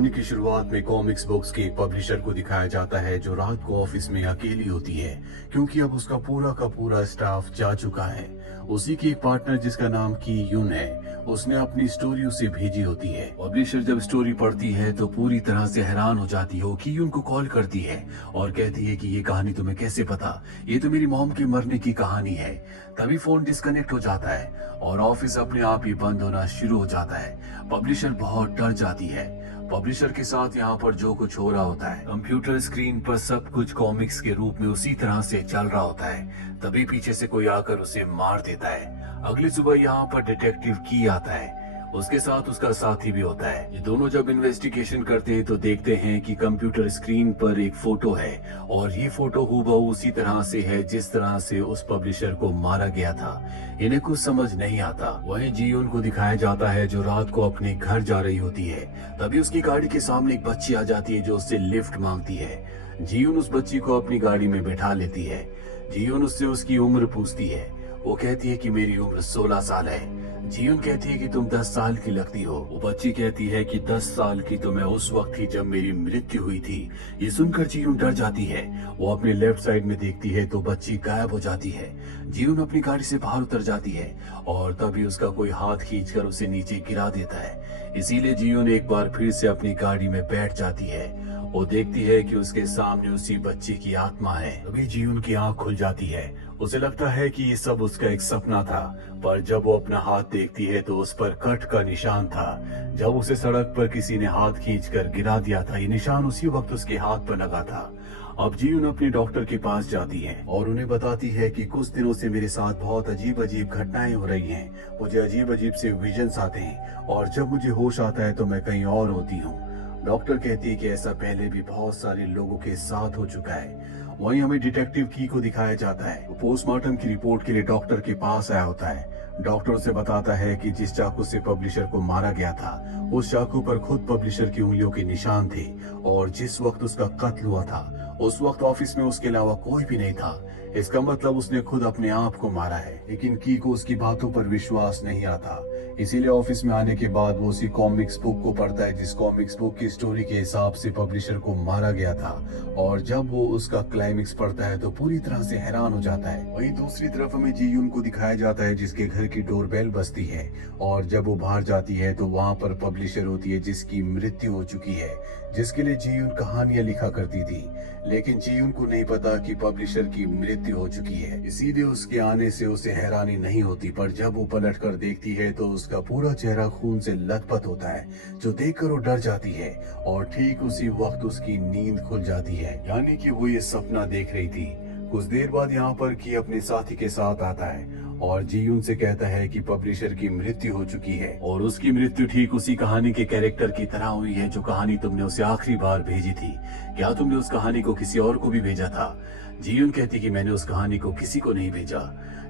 कहानी की शुरुआत में कॉमिक्स बुक्स के पब्लिशर को दिखाया जाता है जो रात को ऑफिस में अकेली होती है क्योंकि अब उसका पूरा का पूरा स्टाफ जा चुका है। उसी की एक पार्टनर जिसका नाम की यून है, उसने अपनी स्टोरी उसे भेजी होती है। पब्लिशर जब स्टोरी पढ़ती है तो पूरी तरह से हैरान हो जाती है। कि यून को कॉल करती है और कहती है कि ये कहानी तुम्हें कैसे पता, ये तो मेरी मॉम के मरने की कहानी है। तभी फोन डिस्कनेक्ट हो जाता है और ऑफिस अपने आप ही बंद होना शुरू हो जाता है। पब्लिशर बहुत डर जाती है। पब्लिशर के साथ यहाँ पर जो कुछ हो रहा होता है, कंप्यूटर स्क्रीन पर सब कुछ कॉमिक्स के रूप में उसी तरह से चल रहा होता है। तभी पीछे से कोई आकर उसे मार देता है। अगली सुबह यहाँ पर डिटेक्टिव की आता है, उसके साथ उसका साथी भी होता है। ये दोनों जब इन्वेस्टिगेशन करते हैं तो देखते हैं कि कंप्यूटर स्क्रीन पर एक फोटो है और ये फोटो हूबहू उसी तरह से है जिस तरह से उस पब्लिशर को मारा गया था। इन्हें कुछ समझ नहीं आता। वहीं जीयून को दिखाया जाता है जो रात को अपने घर जा रही होती है। तभी उसकी गाड़ी के सामने एक बच्ची आ जाती है जो उससे लिफ्ट मांगती है। जीयून उस बच्ची को अपनी गाड़ी में बैठा लेती है। जीयून उससे उसकी उम्र पूछती है। वो कहती है कि मेरी उम्र 16 साल है। जीयून कहती है कि तुम 10 साल की लगती हो। वो बच्ची कहती है कि 10 साल की तो मैं उस वक्त थी जब मेरी मृत्यु हुई थी। ये सुनकर जीयून डर जाती है। वो अपने लेफ्ट साइड में देखती है तो बच्ची गायब हो जाती है। जीयून अपनी गाड़ी से बाहर उतर जाती है और तभी उसका कोई हाथ खींचकर उसे नीचे गिरा देता है। इसीलिए जीयून एक बार फिर से अपनी गाड़ी में बैठ जाती है। वो देखती है कि उसके सामने उसी बच्ची की आत्मा है। तभी जीयून की आंख खुल जाती है। उसे लगता है कि ये सब उसका एक सपना था, पर जब वो अपना हाथ देखती है तो उस पर कट का निशान था। जब उसे सड़क पर किसी ने हाथ खींचकर गिरा दिया था, ये निशान उसी वक्त उसके हाथ पर लगा था। अब जीयून अपने डॉक्टर के पास जाती है और उन्हें बताती है कि कुछ दिनों से मेरे साथ बहुत अजीब अजीब घटनाएं हो रही हैं। मुझे अजीब अजीब से विजन्स आते हैं और जब मुझे होश आता है तो मैं कहीं और होती हूँ। डॉक्टर कहती है कि ऐसा पहले भी बहुत सारे लोगों के साथ हो चुका है। वहीं हमें डिटेक्टिव की को दिखाया जाता है। वो पोस्टमार्टम की रिपोर्ट के लिए डॉक्टर के पास आया होता है। डॉक्टर उसे बताता है कि जिस चाकू से पब्लिशर को मारा गया था, उस चाकू पर खुद पब्लिशर की उंगलियों के निशान थे और जिस वक्त उसका कत्ल हुआ था उस वक्त ऑफिस में उसके अलावा कोई भी नहीं था। इसका मतलब उसने खुद अपने आप को मारा है। लेकिन की को उसकी बातों पर विश्वास नहीं आता। इसीलिए ऑफिस में आने के बाद वो उसी कॉमिक्स बुक को पढ़ता है जिस कॉमिक्स बुक की स्टोरी के हिसाब से पब्लिशर को मारा गया था। और जब वो उसका क्लाइमेक्स पढ़ता है तो पूरी तरह से हैरान हो जाता है। वहीं दूसरी तरफ हमें जीयून को दिखाया जाता है जिसके घर की डोरबेल बजती है और जब वो बाहर जाती है तो वहाँ पर पब्लिशर होती है जिसकी मृत्यु हो चुकी है, जिसके लिए जीयून कहानियां लिखा करती थी। लेकिन जीयून को नहीं पता कि पब्लिशर की मृत्यु हो चुकी है। इसीलिए उसके आने से उसे हैरानी नहीं होती, पर जब वो पलट कर देखती है तो उसका पूरा चेहरा खून से लथपथ होता है, जो देखकर वो डर जाती है और ठीक उसी वक्त उसकी नींद खुल जाती है। यानी कि वो ये सपना देख रही थी। कुछ देर बाद यहाँ पर की अपने साथी के साथ आता है और जीयून से कहता है कि पब्लिशर की मृत्यु हो चुकी है और उसकी मृत्यु ठीक उसी कहानी के कैरेक्टर की तरह हुई है जो कहानी तुमने उसे आखिरी बार भेजी थी। क्या तुमने उस कहानी को किसी और को भी भेजा था? जीयून कहती कि मैंने उस कहानी को किसी को नहीं भेजा।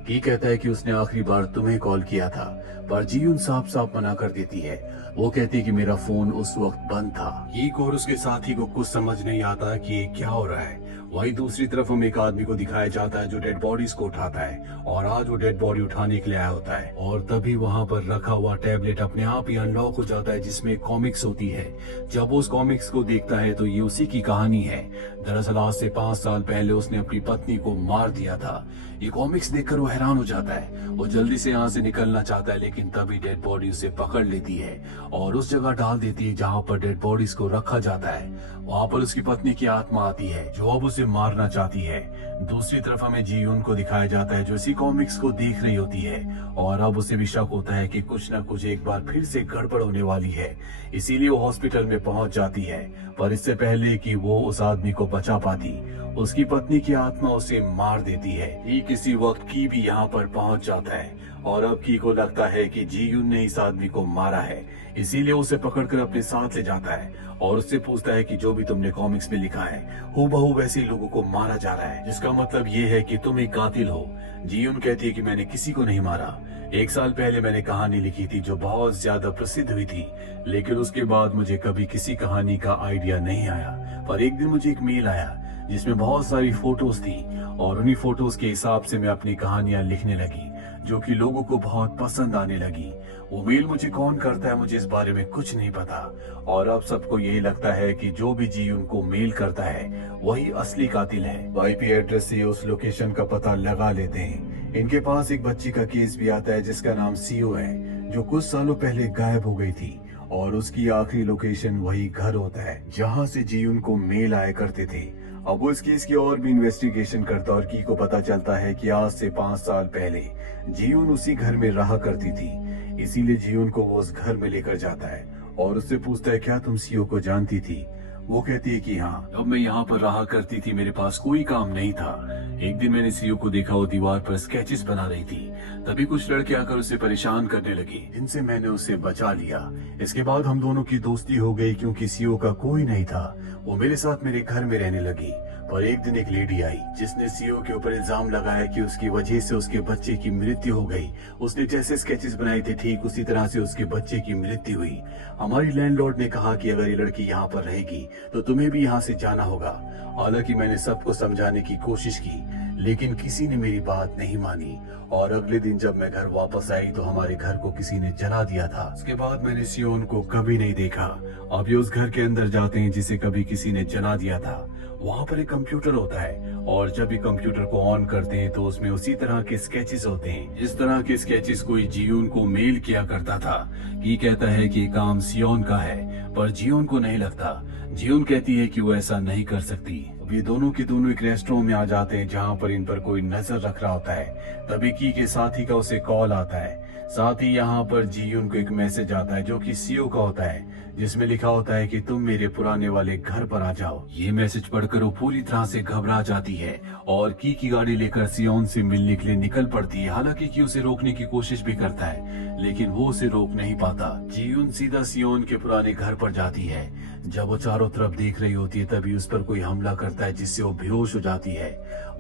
की कहता है कि उसने आखिरी बार तुम्हें कॉल किया था, पर जीयून साफ साफ मना कर देती है। वो कहती है कि मेरा फोन उस वक्त बंद था। की और उसके साथी को कुछ समझ नहीं आता कि ये क्या हो रहा है। वहीं दूसरी तरफ हमें एक आदमी को दिखाया जाता है जो डेड बॉडीज को उठाता है और आज वो डेड बॉडी उठाने के लिए आया होता है और तभी वहां पर रखा हुआ टैबलेट अपने आप ही अनलॉक हो जाता है जिसमें कॉमिक्स होती है। जब वो उस कॉमिक्स को देखता है तो ये उसी की कहानी है। दरअसल आज से 5 साल पहले उसने अपनी पत्नी को मार दिया था। ये कॉमिक्स देखकर वो हैरान हो जाता है। वो जल्दी से यहाँ से निकलना चाहता है लेकिन तभी डेड बॉडी उसे पकड़ लेती है और उस जगह डाल देती है जहाँ पर डेड बॉडीज को रखा जाता है। वहाँ पर उसकी पत्नी की आत्मा आती है जो अब उसे मारना चाहती है। दूसरी तरफ हमें जीयून को दिखाया जाता है जो इसी कॉमिक्स को देख रही होती है और अब उसे भी शक होता है कि कुछ न कुछ एक बार फिर से गड़बड़ होने वाली है। इसीलिए वो हॉस्पिटल में पहुंच जाती है, पर इससे पहले कि वो उस आदमी को बचा पाती, उसकी पत्नी की आत्मा उसे मार देती है। ठीक किसी वक्त की भी यहाँ पर पहुंच जाता है और अब की को लगता है कि जीयून ने इस आदमी को मारा है। इसीलिए उसे पकड़कर अपने साथ ले जाता है और उससे पूछता है कि जो भी तुमने कॉमिक्स में लिखा है हूबहू वैसे ही लोगों को मारा जा रहा है, जिसका मतलब ये है कि तुम एक कातिल हो। जीयून कहती है कि मैंने किसी को नहीं मारा। 1 साल पहले मैंने कहानी लिखी थी जो बहुत ज्यादा प्रसिद्ध हुई थी, लेकिन उसके बाद मुझे कभी किसी कहानी का आइडिया नहीं आया। पर एक दिन मुझे एक मेल आया जिसमें बहुत सारी फोटोज थी और उन्हीं फोटोज के हिसाब से मैं अपनी कहानियां लिखने लगी जो कि लोगों को बहुत पसंद आने लगी। वो मेल मुझे कौन करता है मुझे इस बारे में कुछ नहीं पता, और अब सबको यही लगता है कि जो भी जी उनको मेल करता है वही असली कातिल है। आईपी एड्रेस से उस लोकेशन का पता लगा लेते हैं। इनके पास एक बच्ची का केस भी आता है जिसका नाम सीओ है, जो कुछ सालों पहले गायब हो गई थी, और उसकी आखिरी लोकेशन वही घर होता है जहाँ से जी उनको मेल आया करते थे। अब वो इस केस की और भी इन्वेस्टिगेशन करता और की को पता चलता है कि आज से 5 साल पहले जीउन उसी घर में रहा करती थी। इसीलिए जीउन को वो उस घर में लेकर जाता है और उससे पूछता है, क्या तुम सीओ को जानती थी? वो कहती है कि हाँ, अब मैं यहाँ पर रहा करती थी, मेरे पास कोई काम नहीं था। एक दिन मैंने सीओ को देखा, वो दीवार पर स्केचेस बना रही थी। तभी कुछ लड़के आकर उसे परेशान करने लगे, जिनसे मैंने उसे बचा लिया। इसके बाद हम दोनों की दोस्ती हो गई क्योंकि सीओ का कोई नहीं था। वो मेरे साथ मेरे घर में रहने लगी। पर एक दिन एक लेडी आई जिसने सीओ के ऊपर इल्जाम लगाया कि उसकी वजह से उसके बच्चे की मृत्यु हो गई। उसने जैसे स्केचेस बनाए थे ठीक उसी तरह से उसके बच्चे की मृत्यु हुई। हमारी लैंडलॉर्ड ने कहा कि अगर ये लड़की यहाँ पर रहेगी तो तुम्हें भी यहाँ से जाना होगा। हालांकि मैंने सबको समझाने की कोशिश की, लेकिन किसी ने मेरी बात नहीं मानी, और अगले दिन जब मैं घर वापस आई तो हमारे घर को किसी ने जला दिया था। उसके बाद मैंने सियोन को कभी नहीं देखा। अब ये उस घर के अंदर जाते हैं जिसे कभी किसी ने जला दिया था। वहाँ पर एक कंप्यूटर होता है, और जब ये कंप्यूटर को ऑन करते हैं तो उसमें उसी तरह के स्केचेस होते हैं जिस तरह के स्केचेस कोई जियोन को मेल किया करता था। की कहता है कि काम सियोन का है, पर जियोन को नहीं लगता। जियोन कहती है कि वो ऐसा नहीं कर सकती। अब ये दोनों के दोनों एक रेस्टोरेंट में आ जाते हैं जहाँ पर इन पर कोई नजर रख रहा होता है। तभी की के साथी का उसे कॉल आता है। साथ ही यहाँ पर जियोन को एक मैसेज आता है जो कि सीओ का होता है, जिसमें लिखा होता है कि तुम मेरे पुराने वाले घर पर आ जाओ। ये मैसेज पढ़कर वो पूरी तरह से घबरा जाती है और की गाड़ी लेकर सियोन से मिलने के लिए निकल पड़ती है। हालांकि की उसे रोकने की कोशिश भी करता है, लेकिन वो उसे रोक नहीं पाता। जियोन सीधा सियोन के पुराने घर पर जाती है। जब वो चारों तरफ देख रही होती है तभी उस पर कोई हमला करता है जिससे वो बेहोश हो जाती है।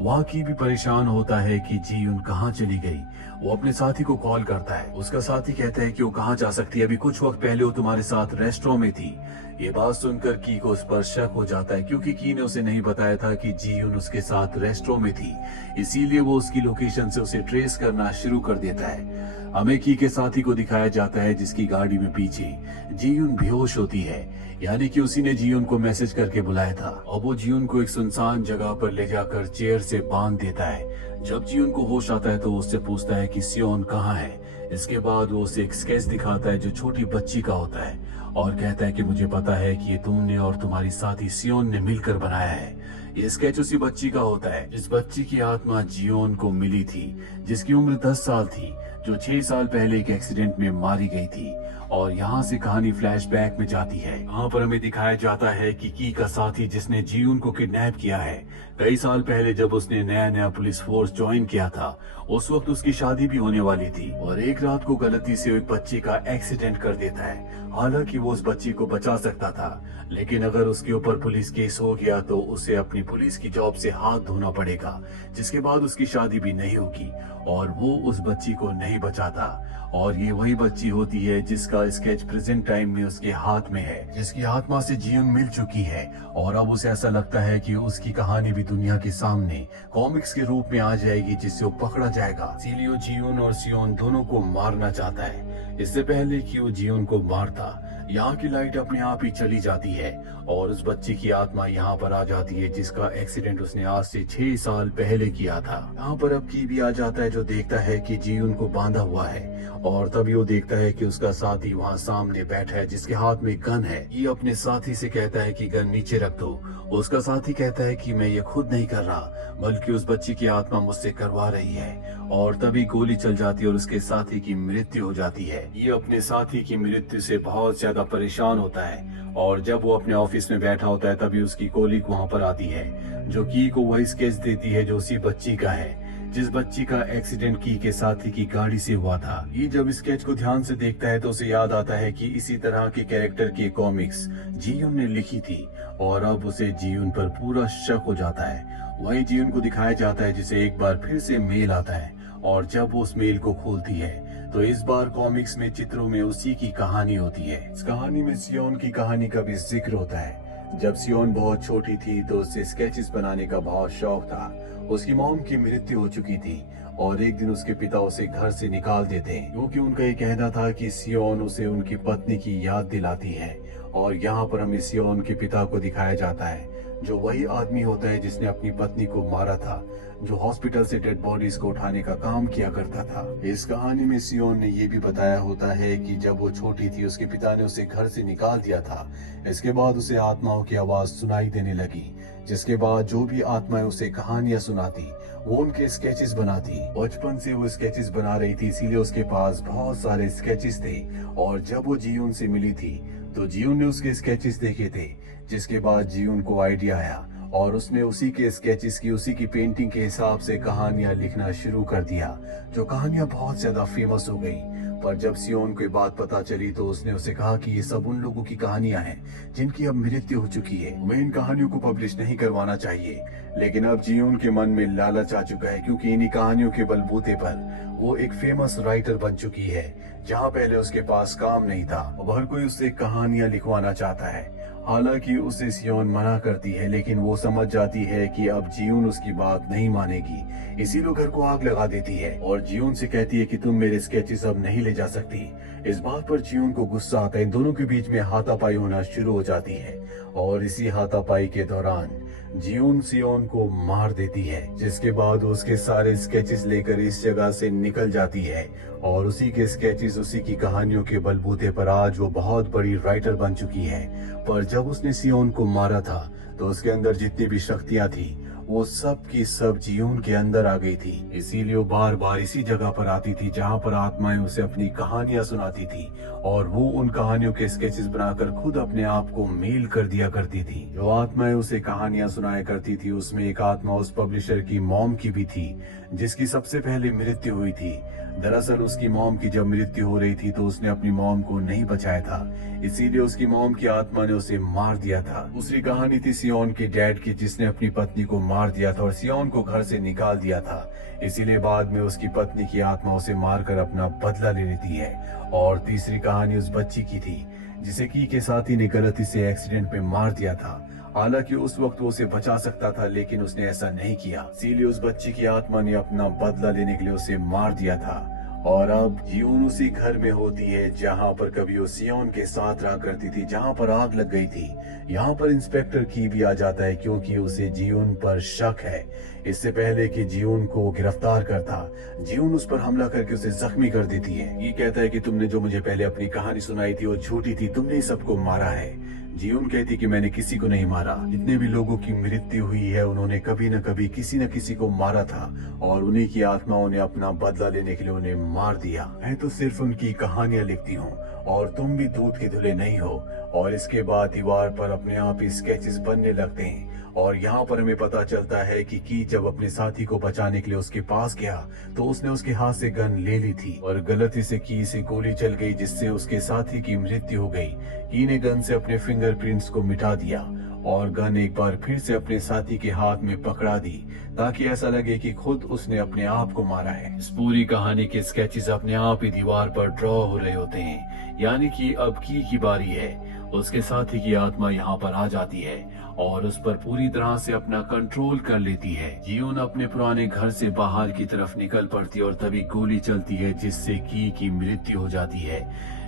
वहाँ की भी परेशान होता है कि जियोन कहाँ चली गई। वो अपने साथी को कॉल करता है। उसका साथी कहता है कि वो कहाँ जा सकती है, अभी कुछ वक्त पहले वो तुम्हारे साथ रेस्टोरेंट में थी। ये बात सुनकर की को उस पर शक हो जाता है, क्योंकि की ने उसे नहीं बताया था कि जियोन उसके साथ रेस्टोरेंट में थी। इसीलिए वो उसकी लोकेशन से उसे ट्रेस करना शुरू कर देता है। हमें की के साथी को दिखाया जाता है जिसकी गाड़ी में पीछे जियोन बेहोश होती है, यानी कि उसी ने जियोन को मैसेज करके बुलाया था। और वो जियोन को एक सुनसान जगह पर ले जाकर चेयर से बांध देता है। जब जियोन को होश आता है तो उससे पूछता है कि सियोन कहाँ है। इसके बाद वो उसे एक स्केच दिखाता है जो छोटी बच्ची का होता है, और कहता है कि मुझे पता है कि ये तुमने और तुम्हारी साथी सियोन ने मिलकर बनाया है। ये स्केच उसी बच्ची का होता है जिस बच्ची की आत्मा जियोन को मिली थी, जिसकी उम्र 10 साल थी, जो 6 साल पहले एक एक्सीडेंट में मारी गई थी। और यहाँ से कहानी फ्लैशबैक में जाती है। यहाँ पर हमें दिखाया जाता है कि की का साथी जिसने जियोन को किडनैप किया है, कई साल पहले जब उसने नया पुलिस फोर्स ज्वाइन किया था, उस वक्त उसकी शादी भी होने वाली थी, और एक रात को गलती से एक बच्ची का एक्सीडेंट कर देता है। हालांकि वो उस बच्ची को बचा सकता था, लेकिन अगर उसके ऊपर पुलिस केस हो गया तो उसे अपनी पुलिस की जॉब से हाथ धोना पड़ेगा, जिसके बाद उसकी शादी भी नहीं होगी, और वो उस बच्ची को नहीं बचाता। और ये वही बच्ची होती है जिसका स्केच प्रेजेंट टाइम में उसके हाथ में है, जिसकी आत्मा से जियोन मिल चुकी है, और अब उसे ऐसा लगता है कि उसकी कहानी भी दुनिया के सामने कॉमिक्स के रूप में आ जाएगी, जिससे वो पकड़ा जाएगा। इसीलिए जियोन और सियोन दोनों को मारना चाहता है। इससे पहले कि वो जियोन को मारता, यहाँ की लाइट अपने आप ही चली जाती है और उस बच्ची की आत्मा यहाँ पर आ जाती है जिसका एक्सीडेंट उसने आज से 6 साल पहले किया था। यहाँ पर अब की भी आ जाता है जो देखता है कि जियोन को बांधा हुआ है, और तभी वो देखता है कि उसका साथी वहाँ सामने बैठा है जिसके हाथ में गन है। ये अपने साथी से कहता है कि गन नीचे रख दो। उसका साथी कहता है कि मैं ये खुद नहीं कर रहा, बल्कि उस बच्ची की आत्मा मुझसे करवा रही है। और तभी गोली चल जाती है और उसके साथी की मृत्यु हो जाती है। ये अपने साथी की मृत्यु से बहुत ज्यादा परेशान होता है, और जब वो अपने ऑफिस में बैठा होता है तभी उसकी कोलीग वहाँ पर आती है, जो की को वही स्केच देती है जो उसी बच्ची का है, जिस बच्ची का एक्सीडेंट की के साथी की गाड़ी से हुआ था। ये जब स्केच को ध्यान से देखता है तो उसे याद आता है कि इसी तरह के कैरेक्टर की कॉमिक्स जियोन ने लिखी थी, और अब उसे जियोन पर पूरा शक हो जाता है। वही जियोन को दिखाया जाता है जिसे एक बार फिर से मेल आता है, और जब वो उस मेल को खोलती है तो इस बार कॉमिक्स में चित्रों में उसी की कहानी होती है। इस कहानी में सियोन की कहानी का भी जिक्र होता है। जब सियोन बहुत छोटी थी तो उसे स्केचेस बनाने का बहुत शौक था। उसकी मॉम की मृत्यु हो चुकी थी और एक दिन उसके पिता उसे घर से निकाल देते हैं क्योंकि उनका ये कहना था कि सियोन उसे उनकी पत्नी की याद दिलाती है। और यहाँ पर हमें सियोन के पिता को दिखाया जाता है, जो वही आदमी होता है जिसने अपनी पत्नी को मारा था, जो हॉस्पिटल से डेड बॉडीज को उठाने का काम किया करता था। इस कहानी में सियोन ने ये भी बताया होता है कि जब वो छोटी थी उसके पिता ने उसे घर से निकाल दिया था। इसके बाद उसे आत्माओं की आवाज सुनाई देने लगी, जिसके बाद जो भी आत्माएं उसे कहानियां सुनाती वो उनके स्केचेस बनाती। बचपन से वो स्केचेस बना रही थी, इसीलिए उसके पास बहुत सारे स्केचेस थे। और जब वो जीवन से मिली थी तो जीवन ने उसके स्केचेस देखे थे, जिसके बाद जीवन को आइडिया आया और उसने उसी के स्केचेस की, उसी की पेंटिंग के हिसाब से कहानियां लिखना शुरू कर दिया, जो कहानियां बहुत ज्यादा फेमस हो गई। पर जब सियोन को ये बात पता चली तो उसने उसे कहा कि ये सब उन लोगों की कहानियां हैं जिनकी अब मृत्यु हो चुकी है, मैं इन कहानियों को पब्लिश नहीं करवाना चाहिए। लेकिन अब जियोन के मन में लालच आ चुका है, क्योंकि इन्हीं कहानियों के बलबूते पर वो एक फेमस राइटर बन चुकी है। जहाँ पहले उसके पास काम नहीं था, अब हर कोई उससे कहानियां लिखवाना चाहता है। हालांकि उसे सियोन मना करती है, लेकिन वो समझ जाती है कि अब जियोन उसकी बात नहीं मानेगी, इसीलिए घर को आग लगा देती है और जियोन से कहती है कि तुम मेरे स्केचेस अब नहीं ले जा सकती। इस बात पर जियोन को गुस्सा आता है, इन दोनों के बीच में हाथापाई होना शुरू हो जाती है और इसी हाथापाई के दौरान जियोन सियोन को मार देती है, जिसके बाद उसके सारे स्केचेस लेकर इस जगह से निकल जाती है और उसी के स्केचेस, उसी की कहानियों के बलबूते पर आज वो बहुत बड़ी राइटर बन चुकी है। पर जब उसने सियोन को मारा था तो उसके अंदर जितनी भी शक्तियां थी वो सब की सब जियोन के अंदर आ गई थी, इसीलिए वो बार बार इसी जगह पर आती थी जहाँ पर आत्माएं उसे अपनी कहानियां सुनाती थी और वो उन कहानियों के स्केचेस बनाकर खुद अपने आप को मेल कर दिया करती थी। जो आत्माएं उसे कहानियां सुनाया करती थी उसमें एक आत्मा उस पब्लिशर की मॉम की भी थी, जिसकी सबसे पहले मृत्यु हुई थी। दरअसल उसकी मॉम की जब मृत्यु हो रही थी तो उसने अपनी मॉम को नहीं बचाया था, इसीलिए उसकी मॉम की आत्मा ने उसे मार दिया था। दूसरी कहानी थी सियोन के डैड की, जिसने अपनी पत्नी को मार दिया था और सियोन को घर से निकाल दिया था, इसीलिए बाद में उसकी पत्नी की आत्मा उसे मारकर अपना बदला ले लेती है। और तीसरी कहानी उस बच्ची की थी जिसे की के साथी ने गलती से एक्सीडेंट में मार दिया था। हालांकि उस वक्त वो उसे बचा सकता था, लेकिन उसने ऐसा नहीं किया, इसीलिए उस बच्ची की आत्मा ने अपना बदला लेने के लिए उसे मार दिया था। और अब जियोन उसी घर में होती है जहाँ पर कभी वो सियोन के साथ रहा करती थी, जहाँ पर आग लग गई थी। यहाँ पर इंस्पेक्टर की भी आ जाता है क्योंकि उसे जियोन पर शक है। इससे पहले कि जियोन को गिरफ्तार करता, जियोन उस पर हमला करके उसे जख्मी कर देती है। ये कहता है कि तुमने जो मुझे पहले अपनी कहानी सुनाई थी वो झूठी थी, तुमने ही सबको मारा है। जियोन कहती कि मैंने किसी को नहीं मारा, जितने भी लोगों की मृत्यु हुई है उन्होंने कभी न कभी किसी न किसी को मारा था और उन्हीं की आत्माओं ने अपना बदला लेने के लिए उन्हें मार दिया। मैं तो सिर्फ उनकी कहानियां लिखती हूँ और तुम भी दूध के धुले नहीं हो। और इसके बाद दीवार पर अपने आप ही स्केचेस बनने लगते हैं और यहाँ पर हमें पता चलता है कि जब अपने साथी को बचाने के लिए उसके पास गया तो उसने उसके हाथ से गन ले ली थी और गलती से की से गोली चल गई, जिससे उसके साथी की मृत्यु हो गई। की ने गन से अपने फिंगरप्रिंट्स को मिटा दिया और गन एक बार फिर से अपने साथी के हाथ में पकड़ा दी ताकि ऐसा लगे कि खुद उसने अपने आप को मारा है। इस पूरी कहानी के स्केचेस अपने आप ही दीवार पर ड्रॉ हो रहे होते हैं, यानी कि अब की बारी है। उसके साथी की आत्मा यहाँ पर आ जाती है और उस पर पूरी तरह से अपना कंट्रोल कर लेती है। जियोन अपने पुराने घर से बाहर की तरफ निकल पड़ती है और तभी गोली चलती है, जिससे की मृत्यु हो जाती है।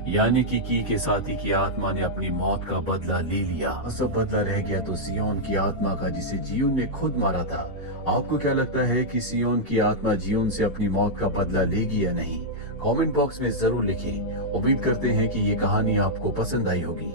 यानी कि के साथी की आत्मा ने अपनी मौत का बदला ले लिया। सब बदला रह गया तो सियोन की आत्मा का, जिसे जियोन ने खुद मारा था। आपको क्या लगता है कि सियोन की आत्मा जियोन से अपनी मौत का बदला लेगी या नहीं? कमेंट बॉक्स में जरूर लिखें। उम्मीद करते हैं कि ये कहानी आपको पसंद आई होगी।